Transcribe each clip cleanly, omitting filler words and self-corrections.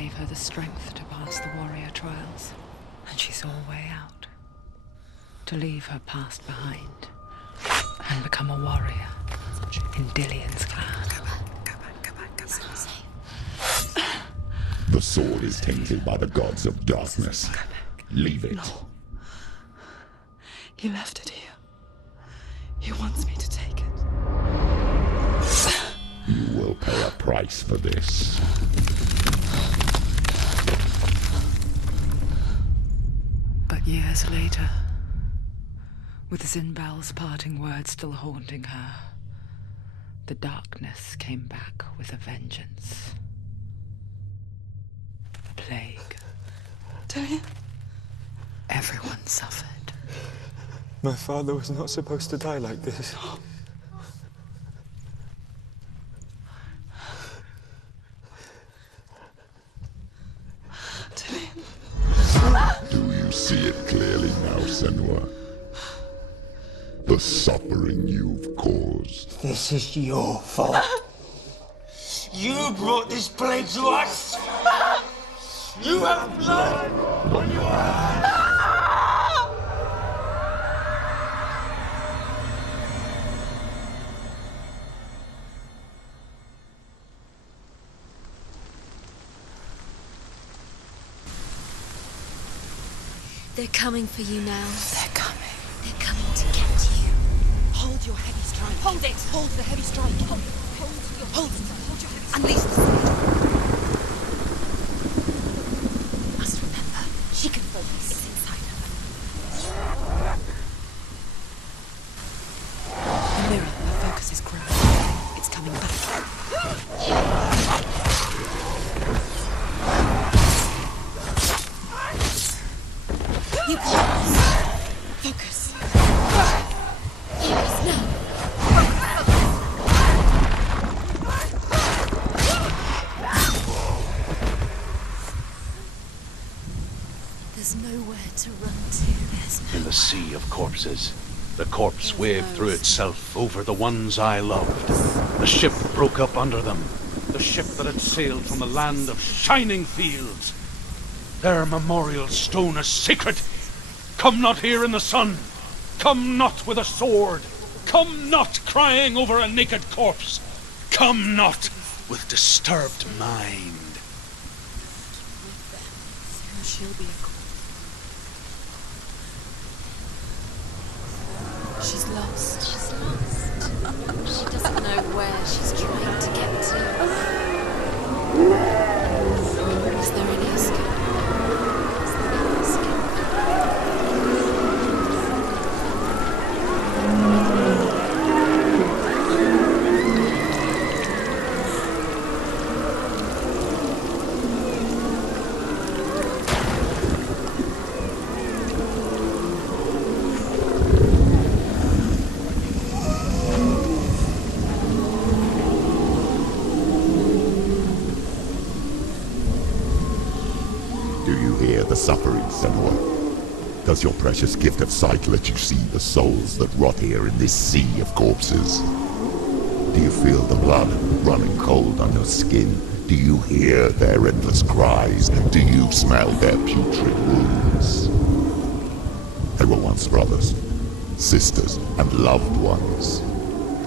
gave her the strength to pass the warrior trials, and she saw a way out. To leave her past behind and become a warrior in Dillion's clan. Go back. It's not safe. The sword is tainted by the gods of darkness. Leave it. No. He left it here. He wants me to take it. You will pay a price for this. But years later, with Zinbel's parting words still haunting her, the darkness came back with a vengeance. A plague. Dillion? Everyone suffered. My father was not supposed to die like this. Dillion. Do you see it clearly now, Senua? The suffering you've caused. This is your fault. You brought this plague to us! You have blood on your hands! They're coming for you now. They're coming. They're coming to get you. Hold your heavy strike. Hold it! Hold the heavy strike. Hold it! Hold your heavy strike. Unleash the sword. Must remember, she can focus. It's inside her. The mirror, her focus is growing. It's coming back. You got this. Focus. Focus now. There's nowhere to run to. There's no. In the sea of corpses, the corpse waved through itself over the ones I loved. The ship broke up under them. The ship that had sailed from the land of shining fields. Their memorial stone is sacred. Come not here in the sun. Come not with a sword. Come not crying over a naked corpse. Come not with disturbed mind. She'll be a queen. She's lost. She's lost. She doesn't know where she's trying to get to. Is there any escape? Is there any escape? The suffering, Senua. Does your precious gift of sight let you see the souls that rot here in this sea of corpses? Do you feel the blood running cold on your skin? Do you hear their endless cries? Do you smell their putrid wounds? They were once brothers, sisters, and loved ones.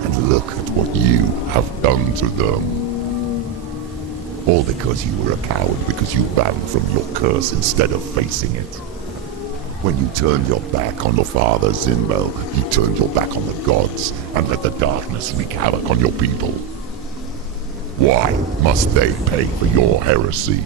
And look at what you have done to them. All because you were a coward, because you ran from your curse instead of facing it. When you turned your back on your father, Zinbel, you turned your back on the gods and let the darkness wreak havoc on your people. Why must they pay for your heresy?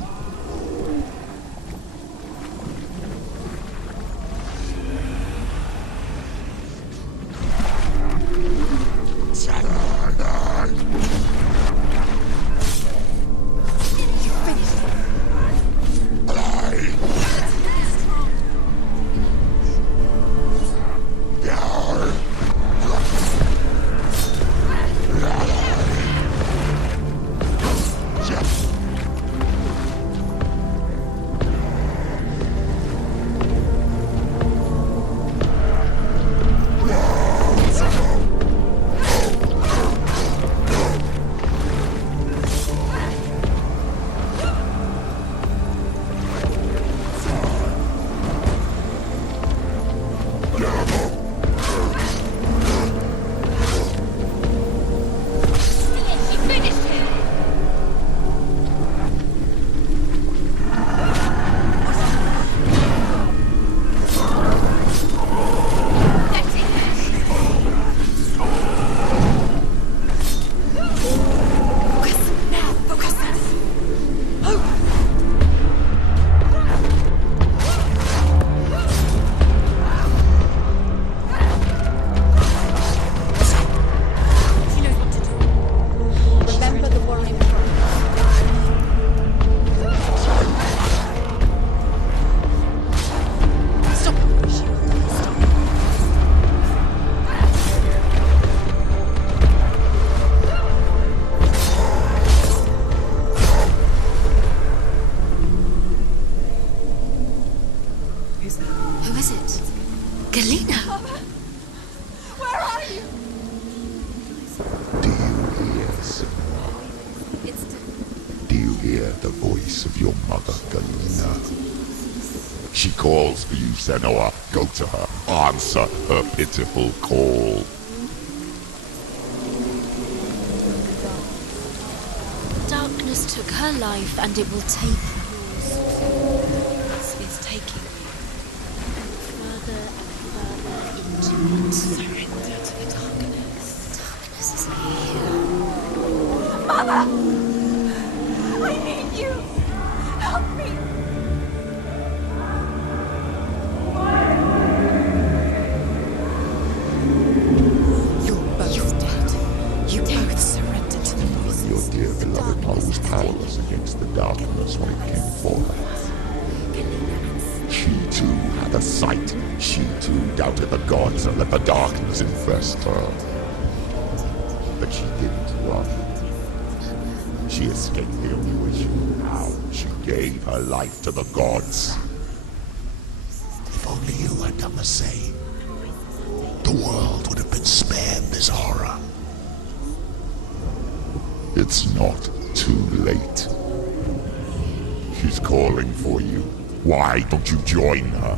Senua. Do you hear the voice of your mother, Galena? She calls for you, Senua. Go to her. Answer her pitiful call. Darkness took her life, and it will take yours. It's taking you further and further into it. Surrender to the darkness. Darkness is here. Mother! I need you! Help me! You're both dead. You both surrendered to the voices. Your dear beloved mother was powerless against the darkness when it came for her. She too had a sight. She too doubted the gods and let the darkness infest her. But she didn't run. She escaped the only way she knew how. She gave her life to the gods. If only you had done the same, the world would have been spared this horror. It's not too late. She's calling for you. Why don't you join her?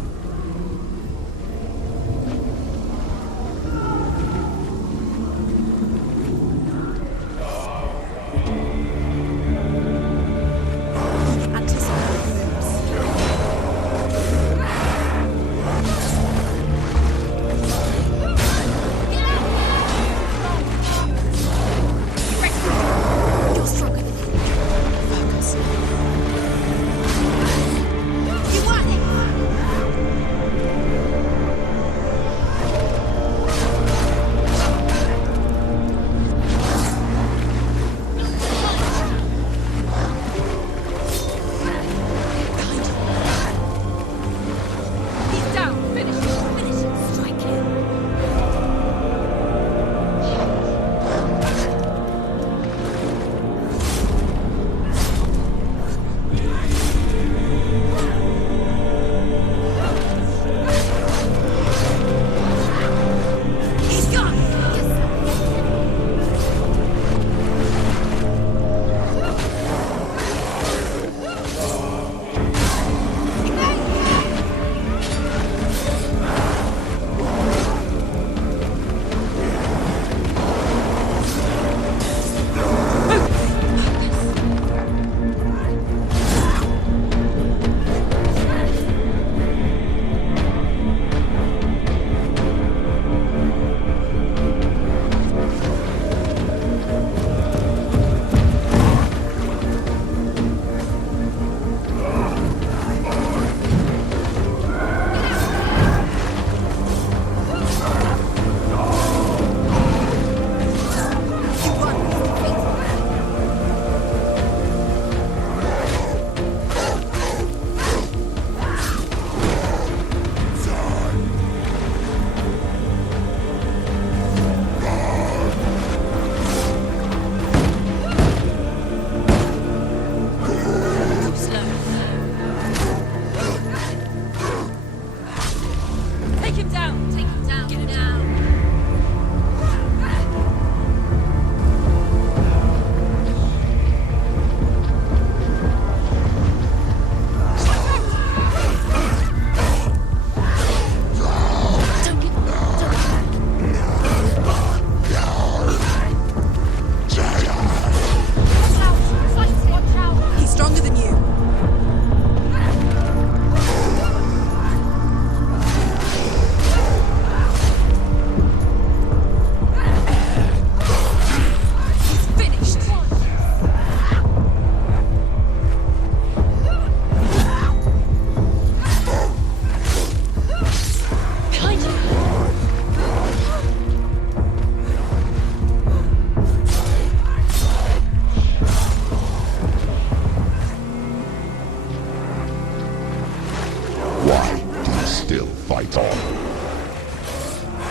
fight on.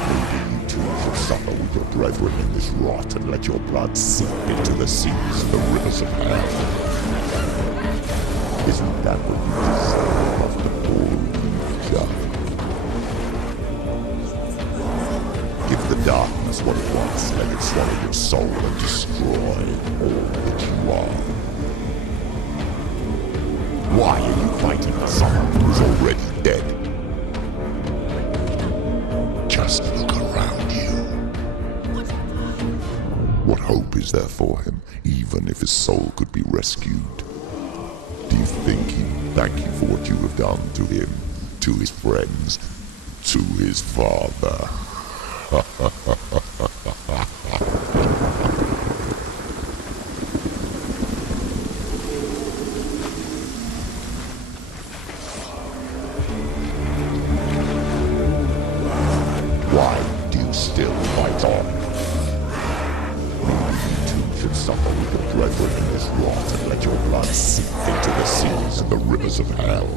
Maybe you too should suffer with your brethren in this rot and let your blood seep into the seas and the rivers of hell. Isn't that what you deserve after all you've done? Give the darkness what it wants, let it swallow your soul and destroy all that you are. Why are you fighting for someone who's already dead? Just look around you. What hope is there for him, even if his soul could be rescued? Do you think he'd thank you for what you have done to him, to his friends, to his father? Why do you still fight on? You too should suffer with your brethren in this rot and let your blood seep into the seas and the rivers of hell.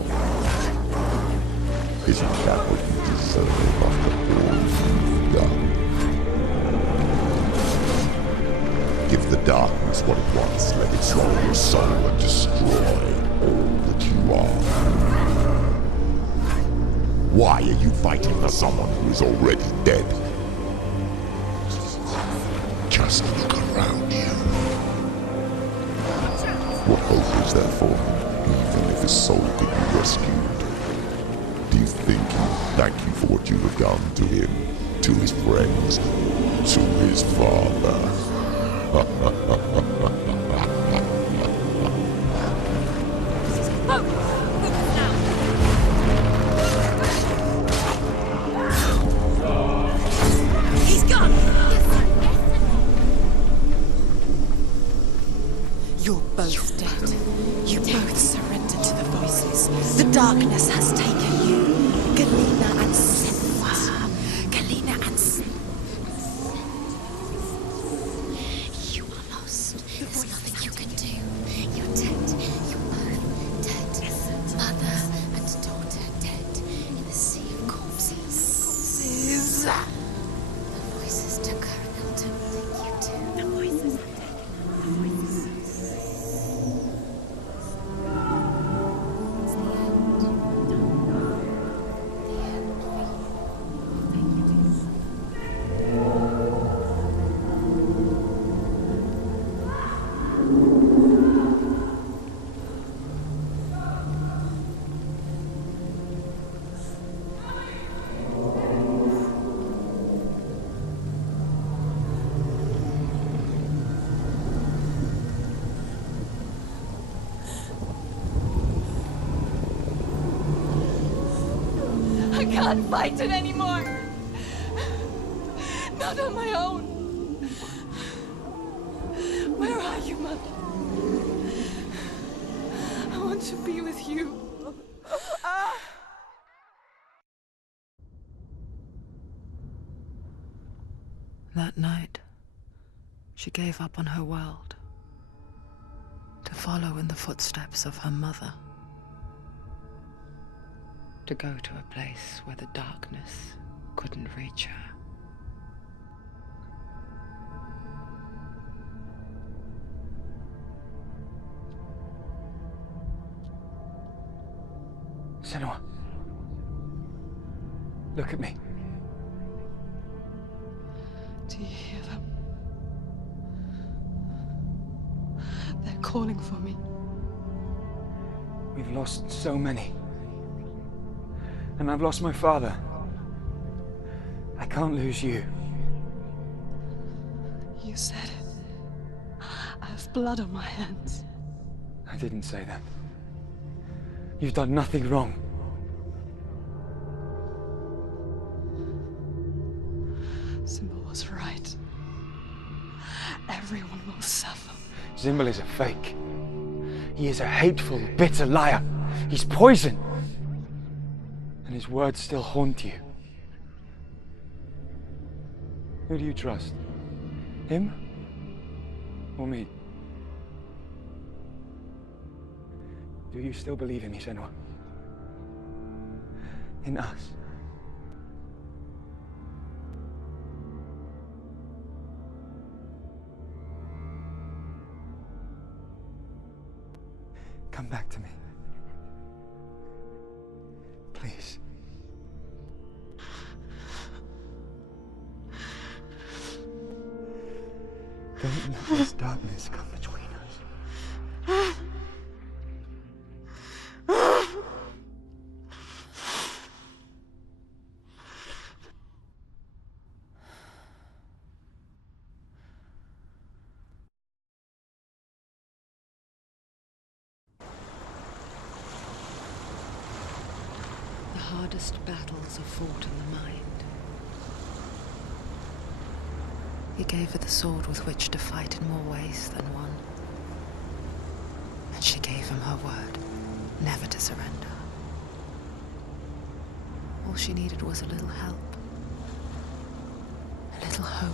Isn't that what you deserve after all you've done? Give the darkness what it wants, let it swallow your soul and destroy all that you are. Why are you fighting for someone who is already dead? Just look around you. What hope is there for him, even if his soul could be rescued? Do you think he'd thank you for what you have done to him, to his friends, to his father? He's gone! You're both dead. You both surrendered to the voices. The darkness has taken you. Galena and Senua. Galena and Senua. You are lost. There's nothing you can do. You're dead. You're both dead. Mother and daughter dead in the sea of corpses. The voices took her and they'll take you too. The voices have taken her. The voices. It's the end. The end. I can't fight it anymore. Not on my own. Where are you, Mother? I want to be with you. That night, she gave up on her world to follow in the footsteps of her mother, to go to a place where the darkness couldn't reach her. Senua. Look at me. Do you hear them? They're calling for me. We've lost so many. And I've lost my father. I can't lose you. You said it. I have blood on my hands. I didn't say that. You've done nothing wrong. Simba was right. Everyone will suffer. Zimbel is a fake. He is a hateful, bitter liar. He's poison. And his words still haunt you. Who do you trust? Him? Or me? Do you still believe in me, Senua? In us? Come back to me. Please. Don't let this darkness come between us. The hardest battles are fought in the mind. He gave her the sword with which to fight in more ways than one. And she gave him her word, never to surrender. All she needed was a little help, a little hope.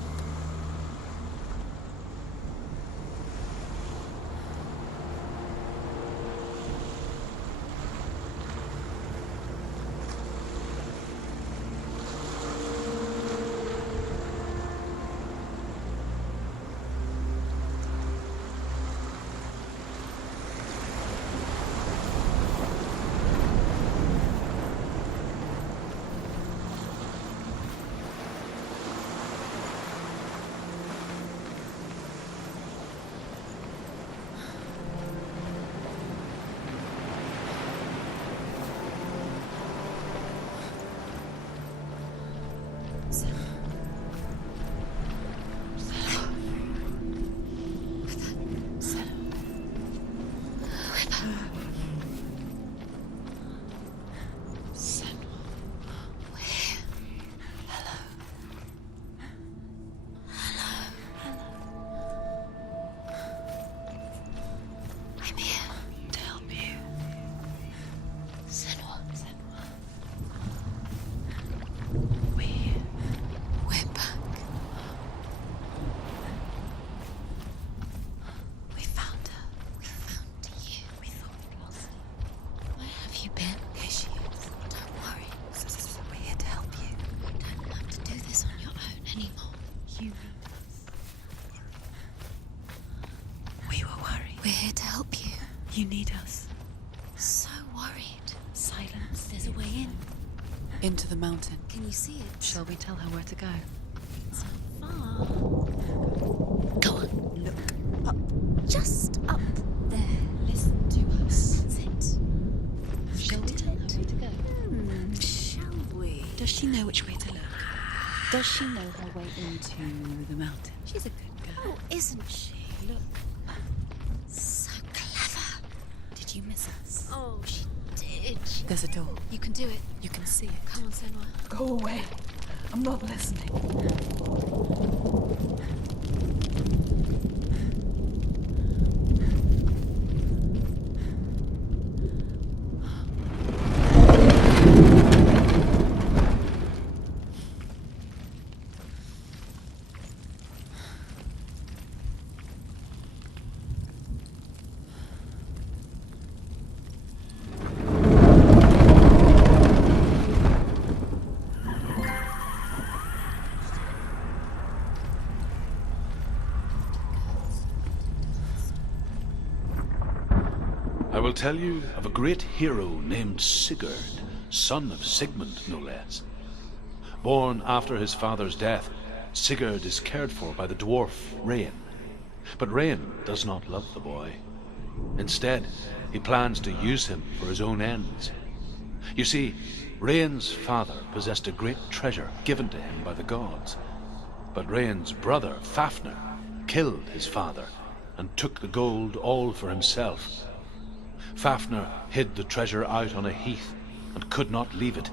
We're here to help you. You need us. So worried. Silence. There's a way in. Into the mountain. Can you see it? Shall we tell her where to go? It's not far. Go on. Look up. Just up there. Listen to us. That's it. Shall we tell her where to go? Shall we? Does she know which way to look? Does she know her way into the mountain? She's a good girl, isn't she? Look. So clever. Did you miss us? Oh, she did. There's a door. You can do it. You can see it. Come on, Senua. Go away. I'm not listening. I will tell you of a great hero named Sigurd, son of Sigmund, no less. Born after his father's death, Sigurd is cared for by the dwarf Rain. But Rain does not love the boy. Instead, he plans to use him for his own ends. You see, Rain's father possessed a great treasure given to him by the gods. But Rain's brother, Fafnir, killed his father and took the gold all for himself. Fafnir hid the treasure out on a heath and could not leave it.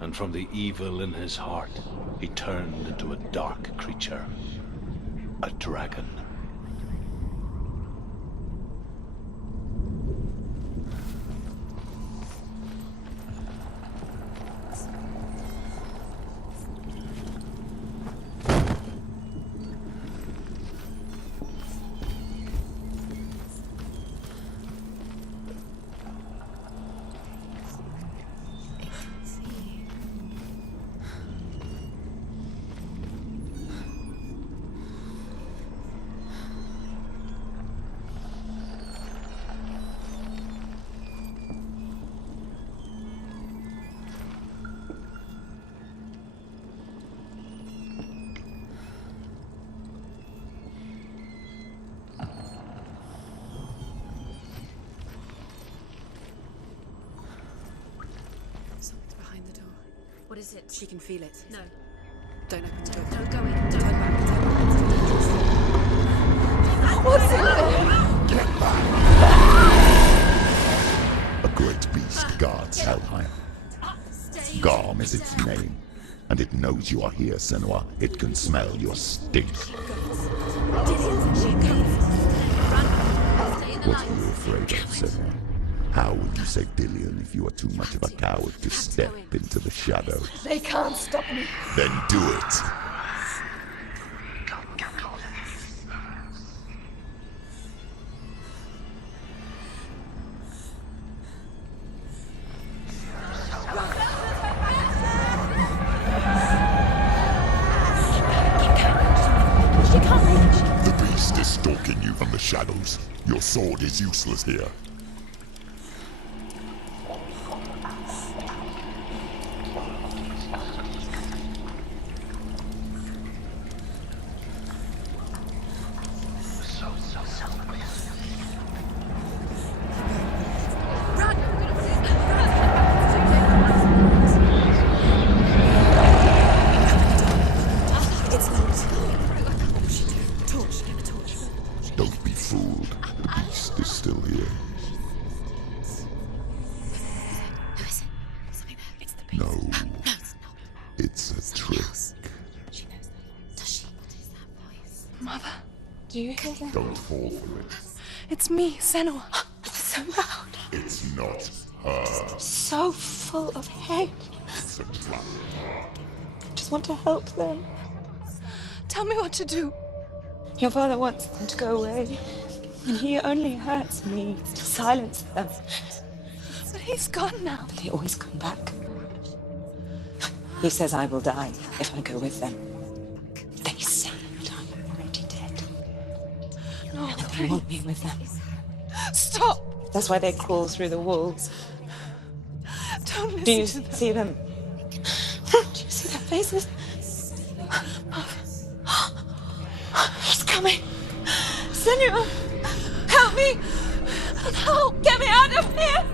And from the evil in his heart, he turned into a dark creature, a dragon. What is it? She can feel it. No. Don't open the door. Don't go in. Don't Turn back. Turn back. What's in there? Get back! A great beast guards Helheim. Garm is its name, and it knows you are here, Senua. It can smell your stink. What are you afraid of, Senua? How will you save Dillion if you are too much of a coward to step into the shadow? They can't stop me. Then do it! The beast is stalking you from the shadows. Your sword is useless here. Don't be fooled. The beast is still here. Who is it? Something there. It's the beast. No, No, it's not. it's a trick. She knows that. Does she? What is that voice? Mother, do you hear that? Don't fall for it. It's me, Senua. It's so loud. It's not her. So full of hate. It's a trap. I just want to help them. Tell me what to do. Your father wants them to go away, and he only hurts me to silence them. But he's gone now. But they always come back. He says I will die if I go with them. They say that I'm already dead. No, they want me with them. Stop! That's why they crawl through the walls. Don't listen. Do you see them? Do you see their faces? He's coming! Senua! Help me! Help! Get me out of here!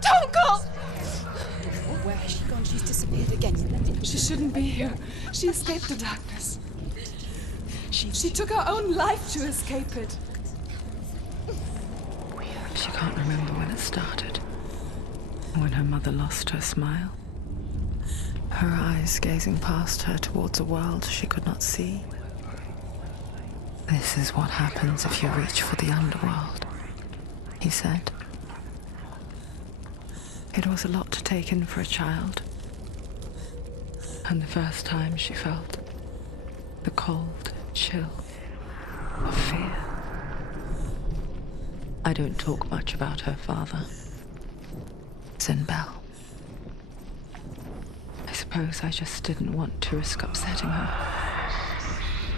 Don't go! Where has she gone? She's disappeared again. She shouldn't be here. She escaped the darkness. She took her own life to escape it. She can't remember when it started. When her mother lost her smile. Her eyes gazing past her towards a world she could not see. This is what happens if you reach for the underworld, he said. It was a lot to take in for a child. And the first time she felt the cold chill of fear. I don't talk much about her father, Sinbel. I suppose I just didn't want to risk upsetting her.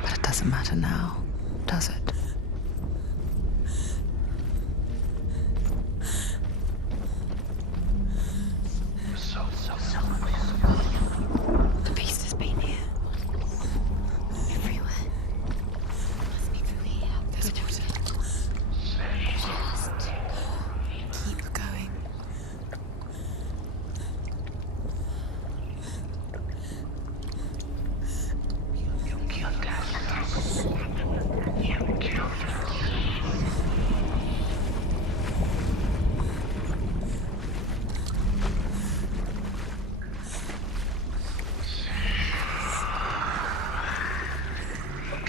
But it doesn't matter now, does it? The beast has been here. Everywhere. Must be through here. There's water. Just keep going.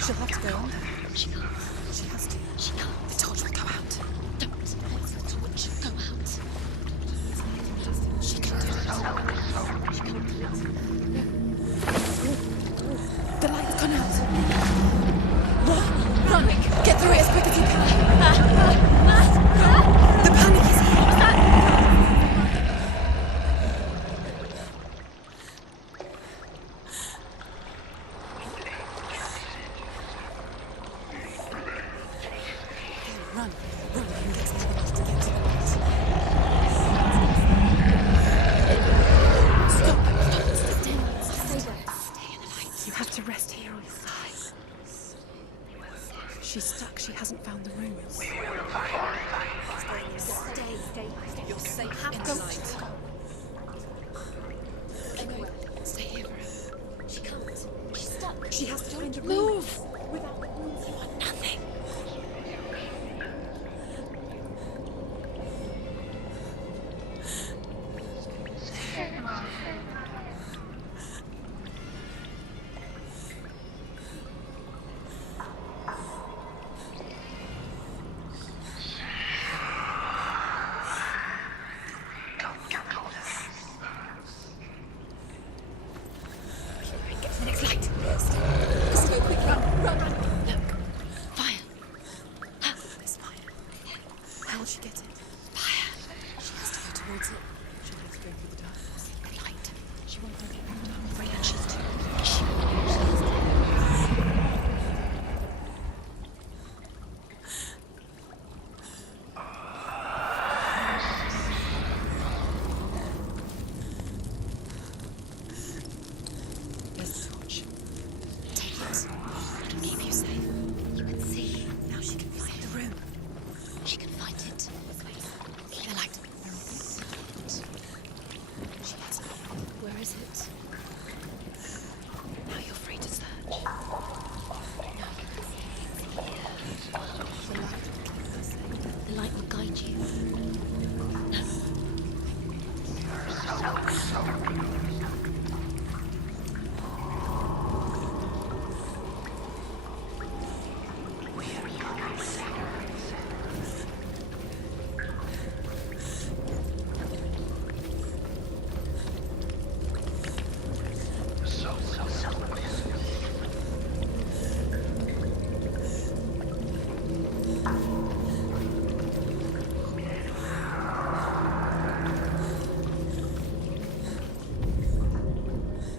She'll have to go under. She can't. She has to. She can't. The torch will go out. Don't let the torch go out. She can do it. She can do it. The light's gone out. Run! Get through it as quick as you can. The panic is here. Run! Run! You can get to the light to get to the light. Stop! Stay there. Stay in the light. You have to rest here on the side. She's stuck. She hasn't found the runes. Stay. You're safe in the light. Anyway. She has to find a Move! Without the runes, You want nothing. Get to the next light. Let's go quick. Run. Look. Fire. There's fire. How will she get it? Fire. She has to go towards it. She'll have to go through the darkness. The light. She won't go through the I'm darkness. afraid that she's too. There's the torch. Take it. It'll keep you safe. You can see. Now she can find the room. She can find it. See the light. She has it. Where is it? Now you're free to search. No. The light will keep her safe. The light will guide you. No.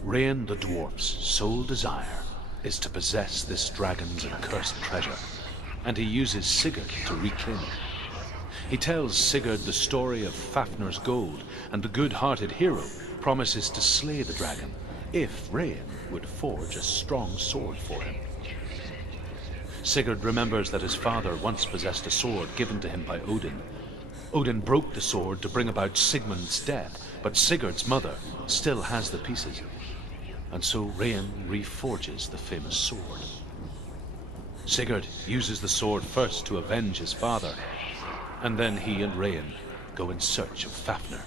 Rain the dwarf's sole desire is to possess this dragon's accursed treasure, and he uses Sigurd to reclaim it. He tells Sigurd the story of Fafnir's gold, and the good-hearted hero promises to slay the dragon if Rain would forge a strong sword for him. Sigurd remembers that his father once possessed a sword given to him by Odin. Odin broke the sword to bring about Sigmund's death, but Sigurd's mother still has the pieces. And so Rain reforges the famous sword. Sigurd uses the sword first to avenge his father, and then he and Rain go in search of Fafnir.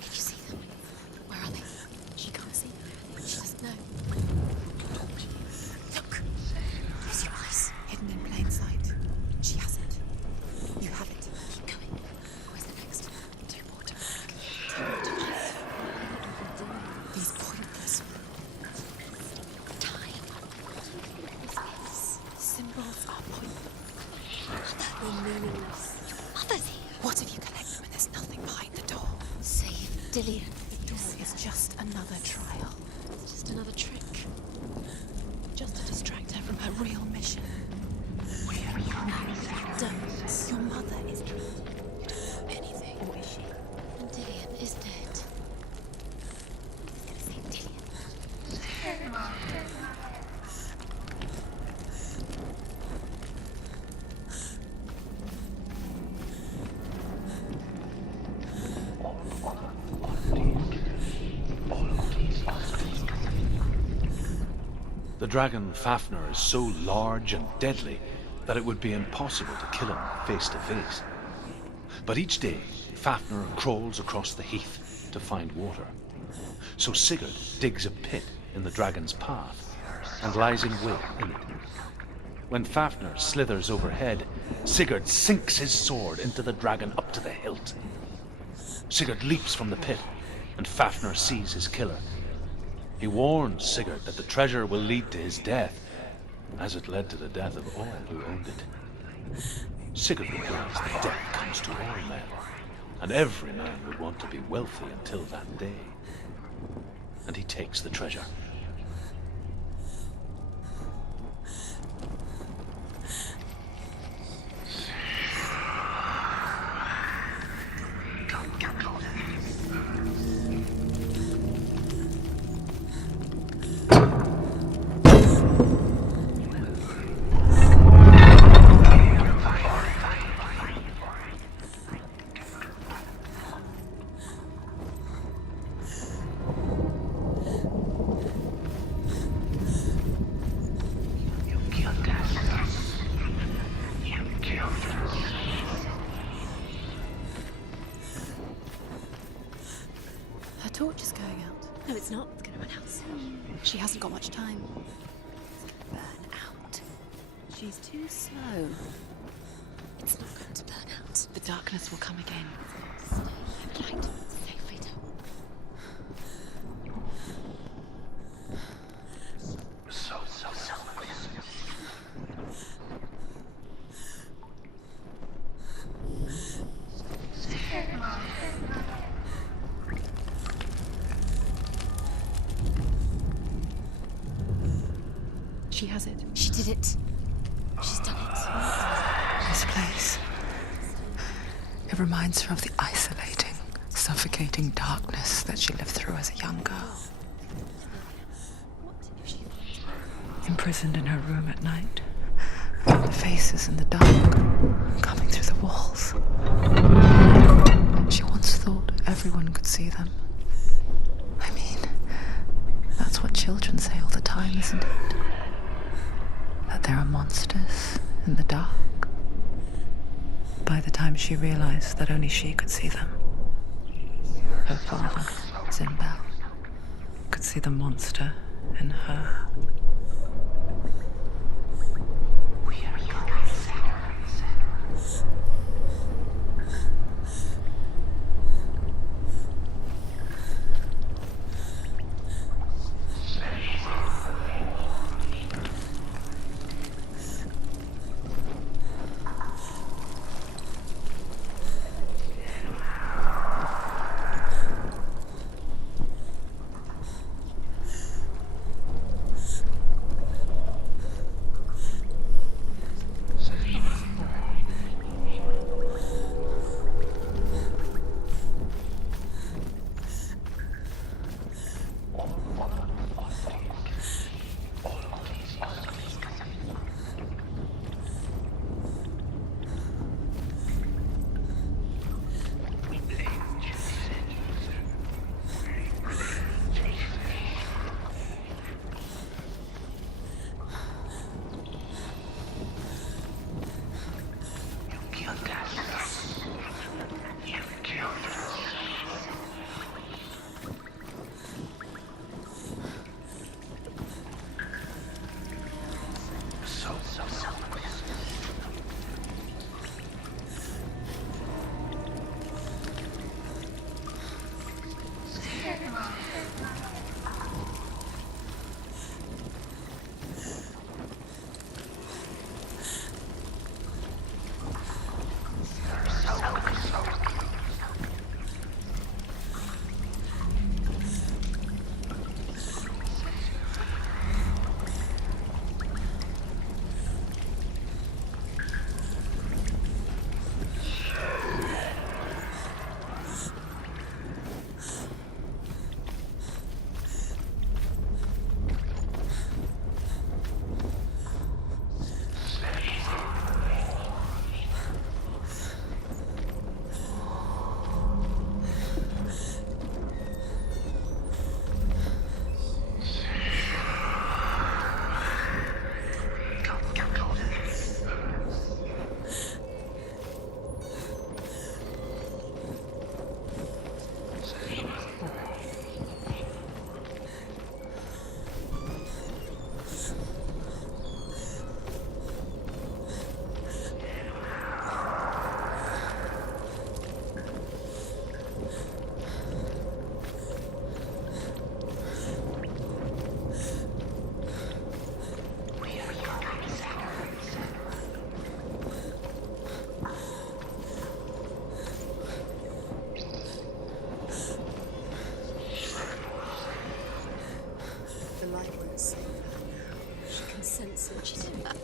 Can you see them? Where are they? She can't see. She doesn't know. Look! Use your eyes. Hidden in plain sight. She has it. You have it. Keep going. Where's the next? 2 more to back. These pointless Time. symbols are pointless. They're meaningless. Mother's here. What if you collect them and there's nothing behind the door? Save Dillian. The door is just another trial. It's just another trick. Just to distract her from her real mission. Don't. Your mother is dead. You don't know anything. Or is she? And Dillian is dead. It's gonna save Dillian. The dragon Fafnir is so large and deadly that it would be impossible to kill him face to face. But each day, Fafnir crawls across the heath to find water. So Sigurd digs a pit in the dragon's path and lies in wait in it. When Fafnir slithers overhead, Sigurd sinks his sword into the dragon up to the hilt. Sigurd leaps from the pit, and Fafnir sees his killer. He warns Sigurd that the treasure will lead to his death, as it led to the death of all who owned it. Sigurd replies that death comes to all men, and every man would want to be wealthy until that day. And he takes the treasure. It's not gonna run out soon. She hasn't got much time. It's gonna burn out. She's too slow. It's not going to burn out. The darkness will come again. Stay in the light. Stay, Frida. She has it. She did it. She's done it. This place. It reminds her of the isolating, suffocating darkness that she lived through as a young girl. Imprisoned in her room at night. The faces in the dark, coming through the walls. She once thought everyone could see them. I mean, that's what children say all the time, isn't it? That there are monsters in the dark. By the time she realized that only she could see them, her father, Zinbel, could see the monster in her.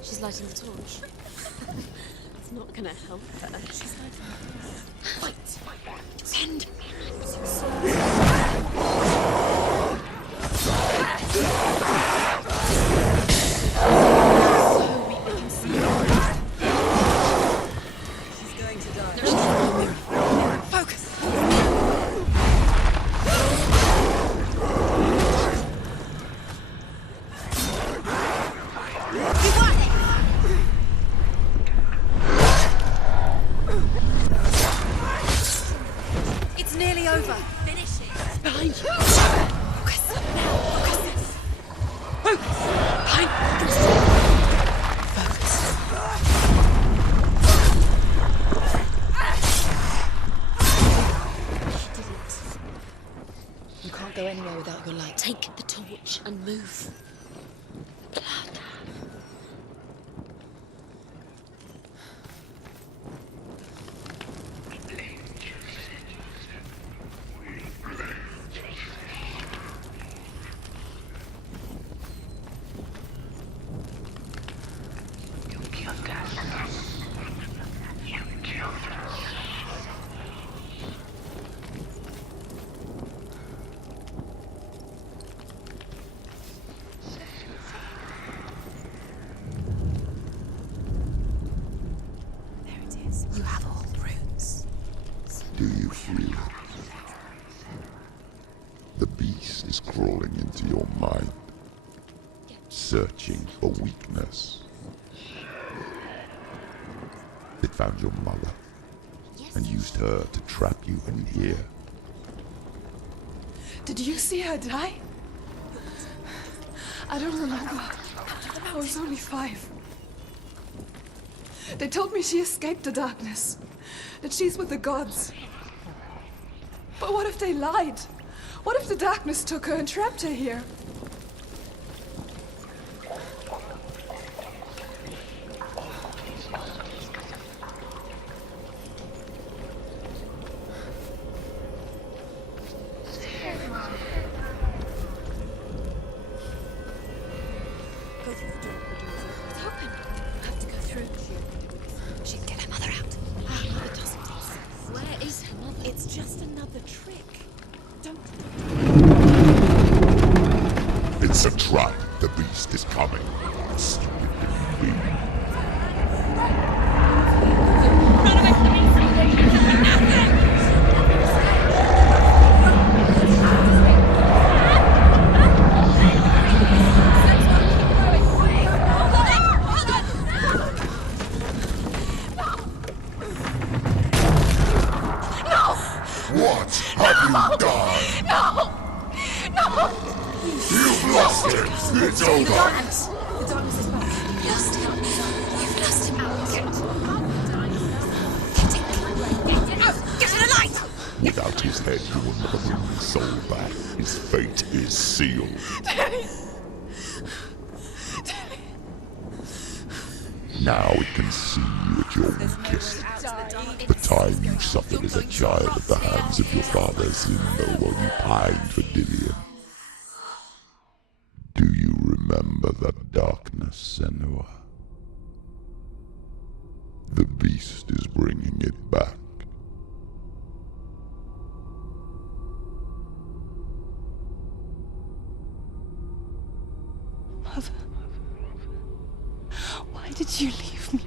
She's lighting the torch. It's not gonna help her. She's lighting the torch. Wait! Send! It's nearly over. Finish it. Behind you. Focus. Take the torch and move. Blood. You have all runes. Do you feel it? The beast is crawling into your mind, searching for weakness. It found your mother and used her to trap you in here. Did you see her die? I don't remember. I was only 5. They told me she escaped the darkness, that she's with the gods. But what if they lied? What if the darkness took her and trapped her here? Go through the door. It's open. I have to go through. She can get her mother out. Her mother doesn't exist. Where is her mother? It's just another trick. Don't. It's a trap. The beast is coming. Stupid thing. Run away from the beast! What have you done? No! No! You've lost him. It's over. The darkness is back. You've lost him. You've lost him. Get out! Get to the light! Without his head, you will never bring his soul back. His fate is sealed. Daddy! Now it can see you at your weakest. The time you suffered as a child at the hands of your fathers in while you pined for Dillion. Do you remember that darkness, Senua? The beast is bringing it back. Mother, why did you leave me?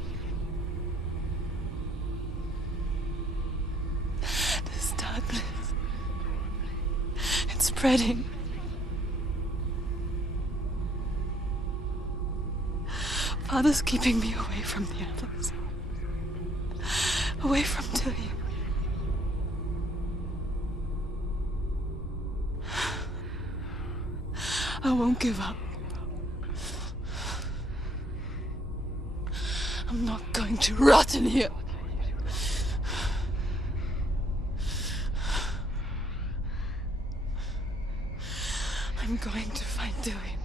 This darkness, it's spreading. Father's keeping me away from the others. Away from Dillion. I won't give up. I'm not going to rot in here. I'm going to find Dillion.